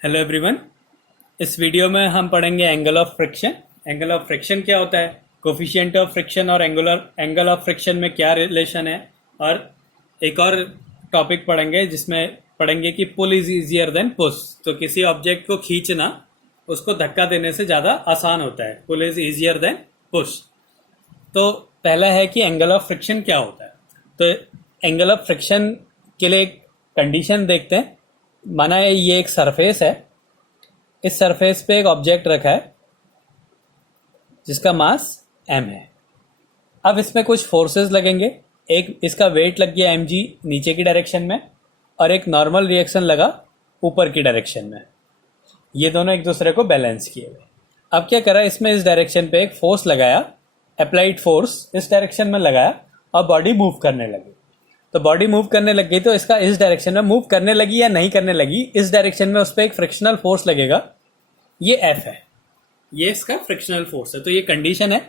Hello everyone. इस video में हम पढ़ेंगे angle of friction. Angle of friction क्या होता है, कोफिशिएंट ऑफ फ्रिक्शन और एंगल ऑफ फ्रिक्शन में क्या रिलेशन है, और एक और टॉपिक पढ़ेंगे जिसमें पढ़ेंगे कि pull is easier than push. तो किसी ऑब्जेक्ट को खींचना उसको धक्का देने से ज़्यादा आसान होता है। Pull is easier than push. तो पहला है कि एंगल ऑफ फ्रिक्शन क्या होता है। तो एंगल ऑफ फ्रिक्शन के लिए एक कंडीशन देखते हैं। माना ये एक सरफेस है, इस सरफेस पे एक ऑब्जेक्ट रखा है जिसका मास m है। अब इसमें कुछ फोर्सेस लगेंगे। एक इसका वेट लग गया mg नीचे की डायरेक्शन में, और एक नॉर्मल रिएक्शन लगा ऊपर की डायरेक्शन में। ये दोनों एक दूसरे को बैलेंस किए हुए। अब क्या करा, इसमें इस डायरेक्शन पे एक फोर्स लगाया, अप्लाइड फोर्स इस डायरेक्शन में लगाया, और बॉडी मूव करने लगी। तो बॉडी मूव करने लग गई तो इसका इस डायरेक्शन में मूव करने लगी या नहीं करने लगी, इस डायरेक्शन में उस पर एक फ्रिक्शनल फोर्स लगेगा, ये F है, ये इसका फ्रिक्शनल फोर्स है। तो ये कंडीशन है।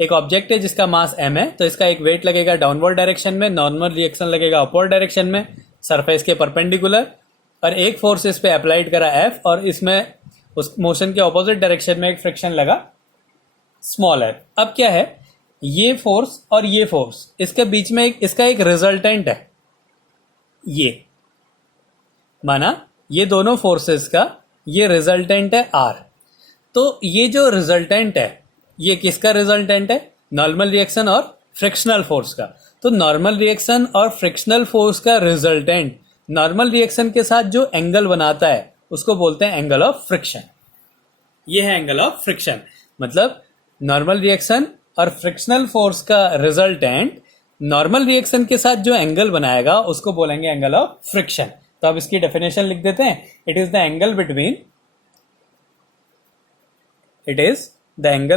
एक ऑब्जेक्ट है जिसका मास m है, तो इसका एक वेट लगेगा डाउनवर्ड डायरेक्शन में, नॉर्मल रिएक्शन लगेगा अपवर्ड डायरेक्शन में सरफेस के परपेंडिकुलर, और एक फोर्स इस पे अप्लाइड करा F, और इसमें उस मोशन के ऑपोजिट डायरेक्शन में एक फ्रिक्शन लगा स्मॉल f। अब क्या है, ये फोर्स और ये फोर्स, इसके बीच में इसका एक रिजल्टेंट है। ये माना ये दोनों फोर्सेस का ये रिजल्टेंट है R। तो ये जो रिजल्टेंट है, ये किसका रिजल्टेंट है, नॉर्मल रिएक्शन और फ्रिक्शनल फोर्स का। तो नॉर्मल रिएक्शन और फ्रिक्शनल फोर्स का रिजल्टेंट नॉर्मल रिएक्शन के साथ जो एंगल बनाता है उसको बोलते हैं एंगल ऑफ फ्रिक्शन। ये है एंगल ऑफ फ्रिक्शन। मतलब नॉर्मल रिएक्शन और फ्रिक्शनल फोर्स का रिजल्टेंट नॉर्मल रिएक्शन के साथ जो एंगल बनाएगा उसको बोलेंगे एंगल ऑफ फ्रिक्शन। तो अब इसकी डेफिनेशन लिख देते हैं। It is the angle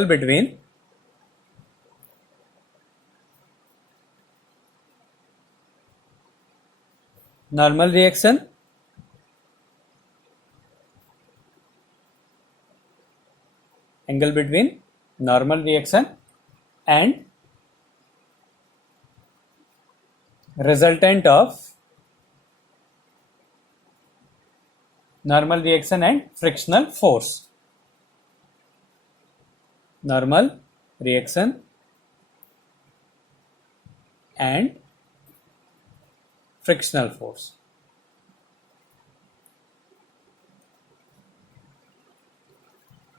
between normal reaction and resultant of normal reaction and frictional force. Normal reaction and frictional force.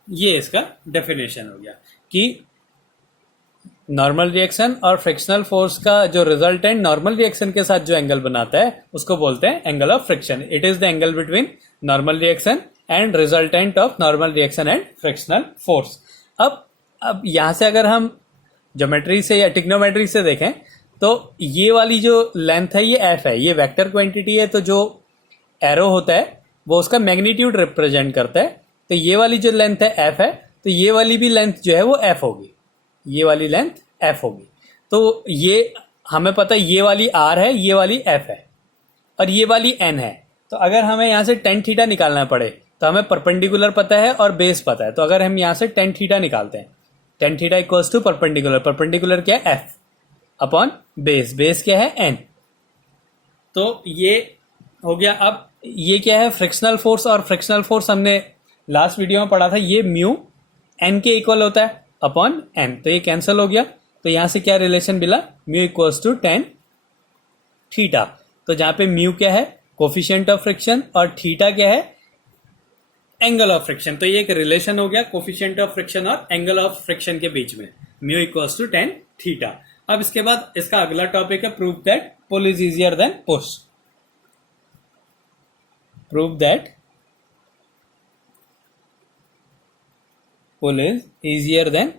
ये इसका डेफिनेशन हो गया कि नॉर्मल रिएक्शन और फ्रिक्शनल फोर्स का जो रिजल्टेंट नॉर्मल रिएक्शन के साथ जो एंगल बनाता है उसको बोलते हैं angle of friction. It is the angle between normal reaction and resultant of normal reaction and frictional force. अब यहां से अगर हम ज्योमेट्री से या टिग्नोमेट्री से देखें तो ये वाली जो लेंथ है ये f है, ये वेक्टर क्वांटिटी है। तो जो एरो होता है वो उसका मैग्नीट्यूड रिप्रेजेंट करता है। तो ये वाली जो लेंथ है f है, तो ये वाली भी लेंथ जो है वो f होगी, ये वाली लेंथ f होगी। तो ये हमें पता है ये वाली r है, ये वाली f है, और ये वाली n है। तो अगर हमें यहाँ से tan थीटा निकालना पड़े तो हमें परपेंडिकुलर पता है और बेस पता है। तो अगर हम यहाँ से tan थीटा निकालते हैं, tan theta equals to perpendicular, perpendicular क्या है f अपॉन बेस, बेस क्या है n। तो ये हो गया। अब ये क्या है, फ्रिक्शनल फोर्स, और फ्रिक्शनल फोर्स हमने लास्ट वीडियो में पढ़ा था, ये म्यू n के इक्वल होता है अपॉन n। तो ये कैंसिल हो गया। तो यहां से क्या रिलेशन मिला, mu equals to tan theta. तो जहां पे म्यू क्या है, कोफिशिएंट ऑफ फ्रिक्शन, और थीटा क्या है, एंगल ऑफ फ्रिक्शन। तो ये एक रिलेशन हो गया कोफिशिएंट ऑफ फ्रिक्शन और एंगल ऑफ फ्रिक्शन के बीच में, mu equals to tan theta. अब इसके बाद इसका अगला टॉपिक है prove that pull is easier than push. Prove that pull is easier than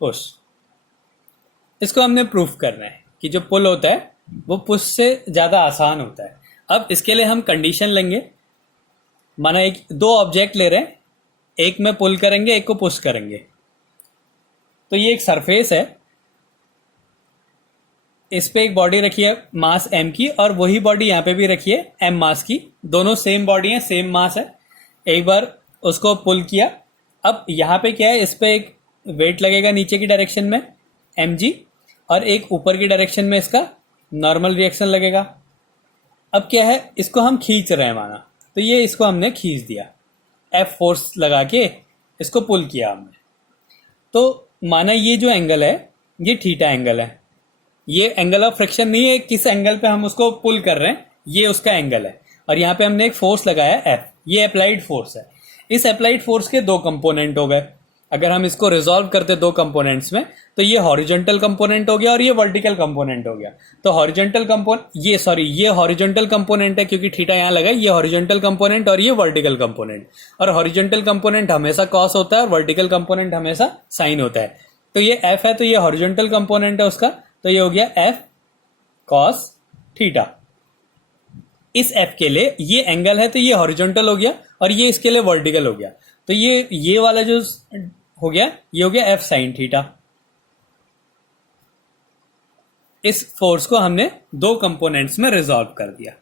push. इसको हमने प्रूफ करना है कि जो पुल होता है वो पुश से ज्यादा आसान होता है। अब इसके लिए हम कंडीशन लेंगे। माना दो ऑब्जेक्ट ले रहे हैं, एक में पुल करेंगे, एक को पुश करेंगे। तो ये एक सरफेस है, इस पे एक बॉडी रखी है मास m की, और वही बॉडी यहाँ पे भी रखी है m मास की। दोनों सेम बॉडी है, सेम मास है। एक बार उसको पुल किया। अब यहाँ पे क्या है, इस पे एक वेट लगेगा नीचे की डायरेक्शन में mg, और एक ऊपर की डायरेक्शन में इसका नॉर्मल रिएक्शन लगेगा। अब क्या है, इसको हम खींच रहे हैं माना, तो ये इसको हमने खींच दिया, एफ फोर्स लगा के इसको पुल किया हमने। तो माना ये जो एंगल है ये थीटा एंगल है, ये एंगल ऑफ फ्रिक्शन नहीं है, किस एंगल पे हम उसको पुल कर रहे हैं ये उसका एंगल है, और यहाँ पे हमने एक फोर्स लगाया एफ, ये अप्लाइड फोर्स है। इस अप्लाइड फोर्स के दो कंपोनेंट हो गए। अगर हम इसको रिजॉल्व करते दो कंपोनेंट्स में, तो ये हॉरिजॉन्टल कंपोनेंट हो गया और ये वर्टिकल कंपोनेंट हो गया। तो हॉरिजॉन्टल कंपोनेंट ये हॉरिजॉन्टल कंपोनेंट है क्योंकि थीटा यहाँ लगा, ये हॉरिजॉन्टल कंपोनेंट और ये वर्टिकल कंपोनेंट। और हॉरिजॉन्टल कंपोनेंट हमेशा कॉस होता है और वर्टिकल कंपोनेंट हमेशा साइन होता है। तो ये एफ है, तो ये हॉरिजॉन्टल कंपोनेंट है उसका, तो ये हो गया एफ कॉस थीटा। इस एफ के लिए ये एंगल है तो ये हॉरिजॉन्टल हो गया और ये इसके लिए वर्टिकल हो गया। तो ये वाला जो हो गया ये हो गया एफ साइन थीटा। इस फोर्स को हमने दो कंपोनेंट्स में रिजॉल्व कर दिया।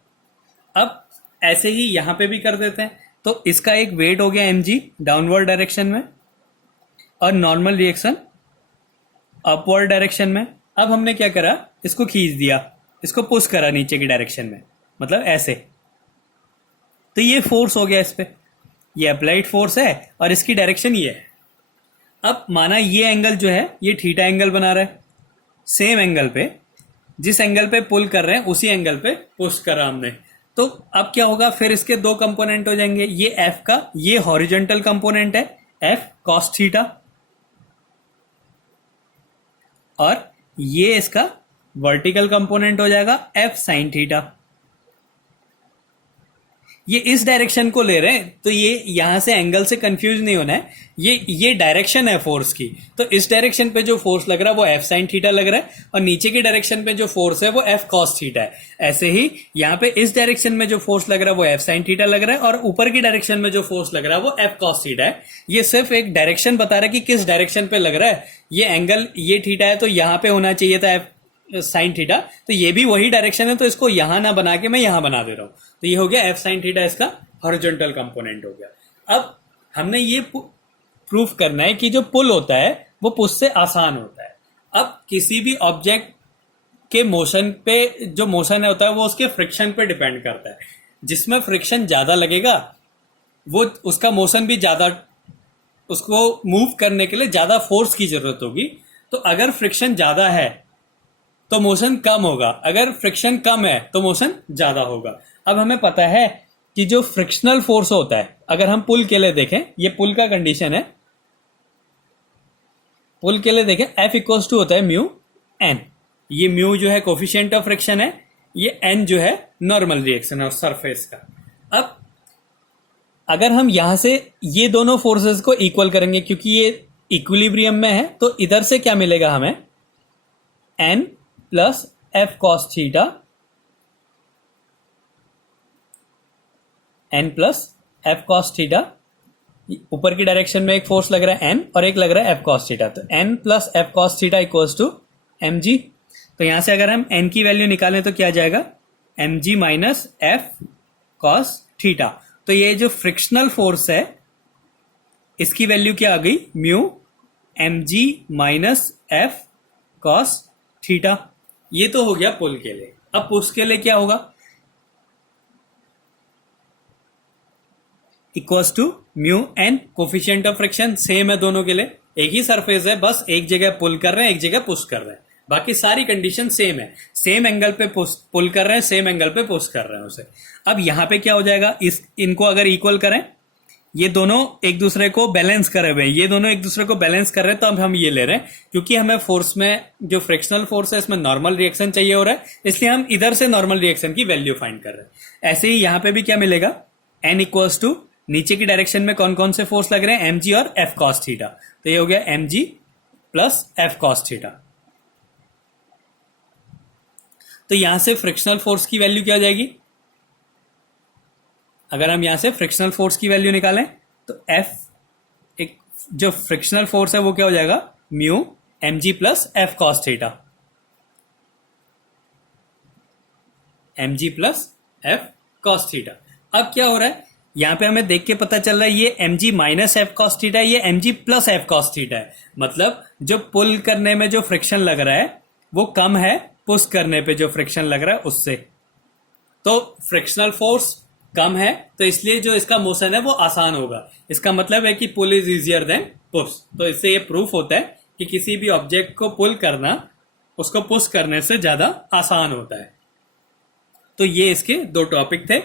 अब ऐसे ही यहां पे भी कर देते हैं। तो इसका एक वेट हो गया mg डाउनवर्ड डायरेक्शन में और नॉर्मल रिएक्शन अपवर्ड डायरेक्शन में। अब हमने क्या करा, इसको खींच दिया, इसको पुश करा नीचे की डायरेक्शन में, मतलब ऐसे। तो ये फोर्स हो गया इस पे, ये अप्लाइड फोर्स है और इसकी डायरेक्शन ये है। अब माना ये एंगल जो है ये थीटा एंगल बना रहा है, सेम एंगल पे, जिस एंगल पे पुल कर रहे हैं उसी एंगल पे पुश करा हमने। तो अब क्या होगा, फिर इसके दो कंपोनेंट हो जाएंगे। ये एफ का ये हॉरिजॉन्टल कंपोनेंट है एफ कॉस थीटा, और ये इसका वर्टिकल कंपोनेंट हो जाएगा एफ साइन थीटा। ये इस डायरेक्शन को ले रहे हैं तो ये यहां से एंगल से कंफ्यूज नहीं होना है, ये डायरेक्शन है फोर्स की। तो इस डायरेक्शन पे जो फोर्स लग रहा है वो एफ साइन थीटा लग रहा है और नीचे की डायरेक्शन पे जो फोर्स है वो एफ कॉस थीटा है। ऐसे ही यहाँ पे इस डायरेक्शन में जो फोर्स लग रहा है वो एफ साइन थीटा लग रहा है और ऊपर की डायरेक्शन में जो फोर्स लग रहा है वो एफ कॉस थीटा है। ये सिर्फ एक डायरेक्शन बता रहा है कि किस डायरेक्शन पे लग रहा है। ये एंगल ये थीटा है तो यहाँ पे होना चाहिए था एफ साइन थीटा, तो ये भी वही डायरेक्शन है, तो इसको यहां ना बना के मैं यहां बना दे रहा हूं। तो ये हो गया एफ साइन थीटा, इसका हॉरिजॉन्टल कंपोनेंट हो गया। अब हमने ये प्रूफ करना है कि जो पुल होता है वो पुश से आसान होता है। अब किसी भी ऑब्जेक्ट के मोशन पे जो मोशन होता है वो उसके फ्रिक्शन पे डिपेंड करता है। जिसमें फ्रिक्शन ज्यादा लगेगा वो उसका मोशन भी ज्यादा, उसको मूव करने के लिए ज्यादा फोर्स की जरूरत होगी। तो अगर फ्रिक्शन ज्यादा है तो मोशन कम होगा, अगर फ्रिक्शन कम है तो मोशन ज्यादा होगा। अब हमें पता है कि जो फ्रिक्शनल फोर्स होता है, अगर हम पुल के लिए देखें, ये पुल का कंडीशन है, पुल के लिए देखें एफ इक्वल्स टू होता है म्यू एन। ये म्यू जो है कोफिशिएंट ऑफ फ्रिक्शन है, ये एन जो है नॉर्मल रिएक्शन है सरफेस का। अब अगर हम यहां से ये दोनों फोर्सेस को इक्वल करेंगे क्योंकि ये इक्विलिब्रियम में है, तो इधर से क्या मिलेगा हमें, N plus F cos theta, N plus F cos theta. ऊपर की डायरेक्शन में एक फोर्स लग रहा है एन और एक लग रहा है एफ कॉस थीटा, तो N plus F cos theta equals to M G. तो यहां से अगर हम एन की वैल्यू निकालें तो क्या आ जाएगा, M G minus F cos theta. तो ये जो फ्रिक्शनल फोर्स है इसकी वैल्यू क्या आ गई, mu M G minus F cos theta. ये तो हो गया पुल के लिए। अब पुश के लिए क्या होगा, equals to mu N, coefficient of friction same है दोनों के लिए, एक ही सरफेस है, बस एक जगह पुल कर रहे हैं एक जगह पुश कर रहे हैं, बाकी सारी कंडीशन सेम है। सेम एंगल पे पुल कर रहे हैं, सेम एंगल पे पुश कर रहे हैं उसे। अब यहां पे क्या हो जाएगा, इनको अगर इक्वल करें, ये दोनों एक दूसरे को बैलेंस करे हुए हैं, ये दोनों एक दूसरे को बैलेंस कर रहे हैं, तो अब हम ये ले रहे हैं क्योंकि हमें फोर्स में जो फ्रिक्शनल फोर्स है इसमें नॉर्मल रिएक्शन चाहिए हो रहा है, इसलिए हम इधर से नॉर्मल रिएक्शन की वैल्यू फाइंड कर रहे हैं। ऐसे ही यहां पे भी क्या मिलेगा, एन इक्वल्स टू नीचे की डायरेक्शन में कौन कौन से फोर्स लग रहे हैं, एम जी और एफ कॉस थीटा। तो ये हो गया M G plus F cos theta. तो यहां से फ्रिक्शनल फोर्स की वैल्यू क्या हो जाएगी, अगर हम यहां से फ्रिक्शनल फोर्स की वैल्यू निकालें तो एफ, एक जो फ्रिक्शनल फोर्स है वो क्या हो जाएगा, mu M G plus F cos theta, M G plus F cos theta. अब क्या हो रहा है, यहां पे हमें देख के पता चल रहा है ये M G minus F cos theta है, ये M G plus F cos theta है। मतलब जो पुल करने में जो फ्रिक्शन लग रहा है वो कम है पुश करने पे जो फ्रिक्शन लग रहा है उससे। तो फ्रिक्शनल फोर्स कम है, तो इसलिए जो इसका मोशन है वो आसान होगा। इसका मतलब है कि pull is easier than push. तो इससे ये प्रूफ होता है कि किसी भी ऑब्जेक्ट को पुल करना उसको पुश करने से ज्यादा आसान होता है। तो ये इसके दो टॉपिक थे।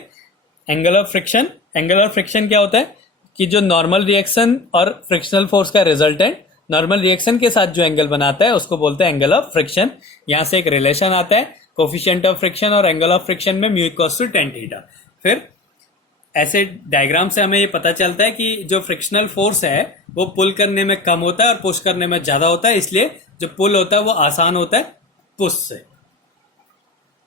Angle of friction, angle of friction क्या होता है कि जो नॉर्मल रिएक्शन और फ्रिक्शनल फोर्स का रिजल्टेंट नॉर्मल रिएक्शन के साथ जो एंगल बनाता है उसको बोलते हैं एंगल ऑफ फ्रिक्शन। यहां से एक रिलेशन आता है कोफिशिएंट ऑफ फ्रिक्शन और एंगल ऑफ फ्रिक्शन में mu equals to tan theta. फिर ऐसे डायग्राम से हमें ये पता चलता है कि जो फ्रिक्शनल फोर्स है वो पुल करने में कम होता है और पुश करने में ज्यादा होता है, इसलिए जो पुल होता है वो आसान होता है पुश से।